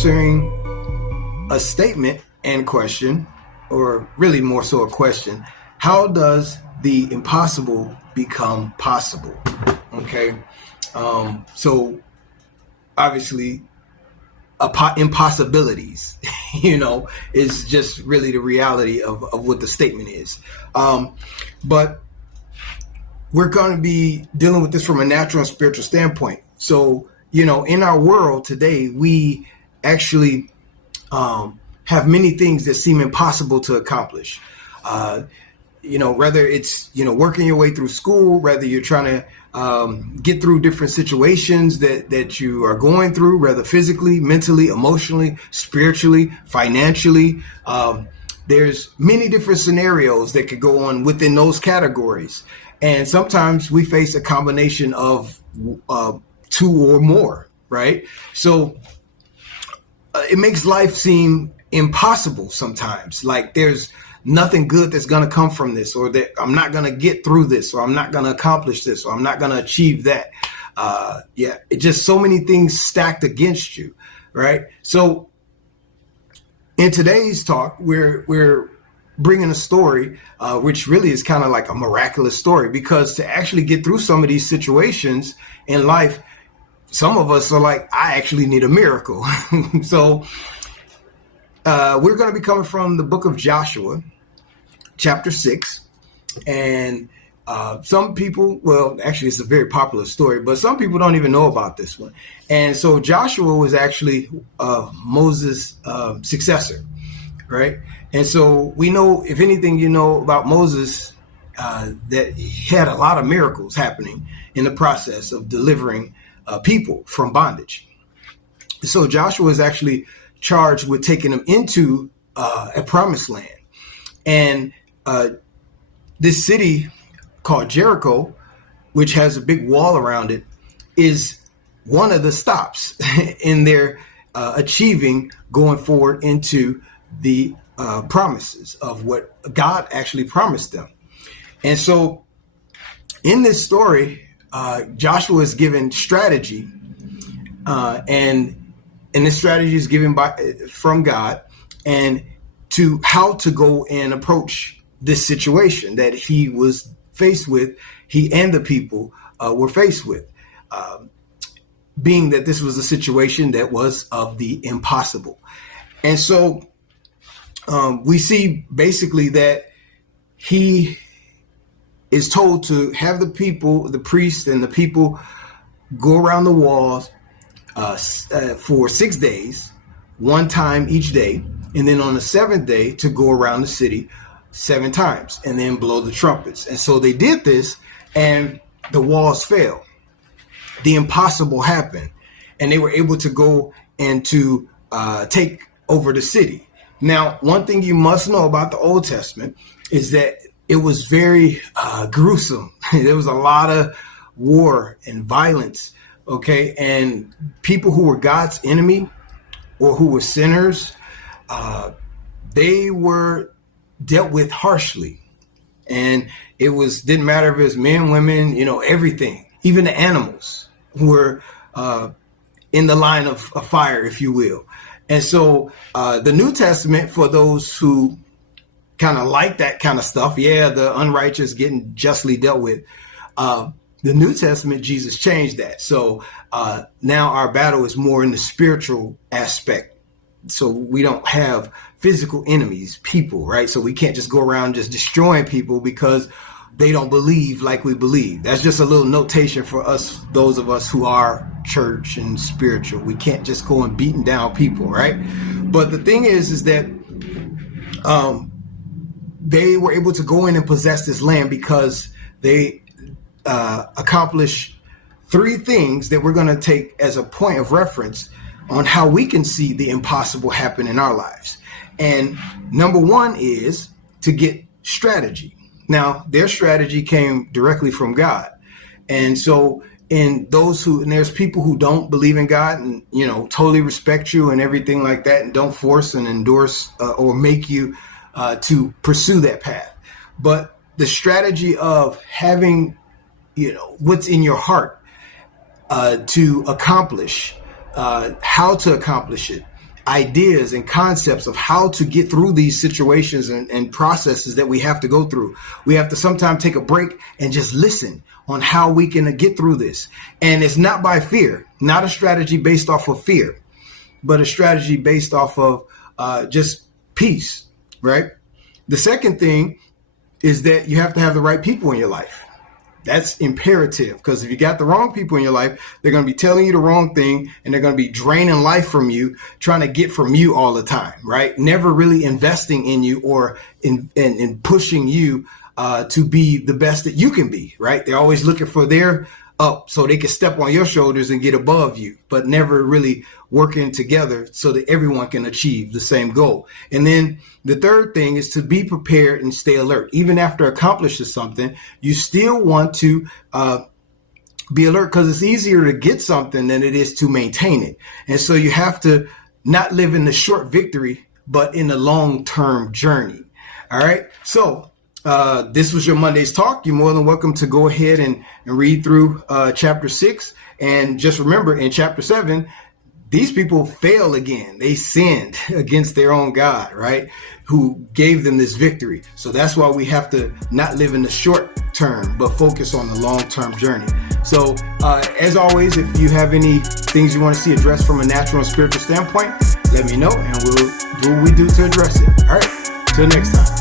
answering a statement and question, or really more so a question. How does the impossible become possible? Okay. So obviously impossibilities, is just really the reality of what the statement is. But we're going to be dealing with this from a natural and spiritual standpoint. So, in our world today, we actually have many things that seem impossible to accomplish. Whether it's, working your way through school, whether you're trying to get through different situations that you are going through, whether physically, mentally, emotionally, spiritually, financially. There's many different scenarios that could go on within those categories. And sometimes we face a combination of two or more, right? So it makes life seem impossible sometimes. Like there's nothing good that's going to come from this, or that I'm not going to get through this, or I'm not going to accomplish this, or I'm not going to achieve that. It's just so many things stacked against you, right? So in today's talk, we're bringing a story, which really is kind of like a miraculous story, because to actually get through some of these situations in life, some of us are like, I actually need a miracle. So we're going to be coming from the book of Joshua, chapter 6. And some people, well, actually, it's a very popular story, but some people don't even know about this one. And so Joshua was actually Moses' successor, right? And so we know, if anything, about Moses, that he had a lot of miracles happening in the process of delivering people from bondage. So Joshua is actually charged with taking them into a promised land. And this city called Jericho, which has a big wall around it, is one of the stops in their achieving going forward into the promises of what God actually promised them. And so in this story, Joshua is given strategy, and this strategy is given from God, and to how to go and approach this situation that he was faced with, he and the people were faced with, being that this was a situation that was of the impossible. And so we see basically that he is told to have the people, the priests and the people, go around the walls for 6 days, one time each day. And then on the seventh day to go around the city 7 times and then blow the trumpets. And so they did this, and the walls fell. The impossible happened, and they were able to go and to take over the city. Now, one thing you must know about the Old Testament is that it was very gruesome. There was a lot of war and violence, okay? And people who were God's enemy or who were sinners, they were dealt with harshly. And it didn't matter if it was men, women, everything. Even the animals were in the line of fire, if you will. And so the New Testament, for those who kind of like that kind of stuff, the unrighteous getting justly dealt with, the New Testament, Jesus changed that. So now our battle is more in the spiritual aspect. So we don't have physical enemies, people, right? So we can't just go around just destroying people because they don't believe like we believe. That's just a little notation for us, those of us who are church and spiritual. We can't just go and beating down people, right? But the thing is that they were able to go in and possess this land because they accomplished 3 things that we're going to take as a point of reference on how we can see the impossible happen in our lives. And number 1 is to get strategy. Now, their strategy came directly from God. And so and there's people who don't believe in God and, totally respect you and everything like that, and don't force and endorse or make you to pursue that path. But the strategy of having, what's in your heart to accomplish, how to accomplish it, ideas and concepts of how to get through these situations and processes that we have to go through. We have to sometimes take a break and just listen on how we can get through this. And it's not by fear, not a strategy based off of fear, but a strategy based off of just peace, right? The second thing is that you have to have the right people in your life. That's imperative, because if you got the wrong people in your life, they're going to be telling you the wrong thing, and they're going to be draining life from you, trying to get from you all the time, right? Never really investing in you or in pushing you to be the best that you can be, right? They're always looking for their up so they can step on your shoulders and get above you, but never really working together so that everyone can achieve the same goal. And then the third thing is to be prepared and stay alert. Even after accomplishing something, you still want to be alert, because it's easier to get something than it is to maintain it. And so you have to not live in the short victory, but in the long-term journey. All right. So this was your Monday's Talk. You're more than welcome to go ahead and read through chapter 6. And just remember, in chapter 7, these people fail again. They sinned against their own God, right? Who gave them this victory. So that's why we have to not live in the short term, but focus on the long-term journey. So as always, if you have any things you want to see addressed from a natural and spiritual standpoint, let me know and we'll do what we do to address it. All right. Till next time.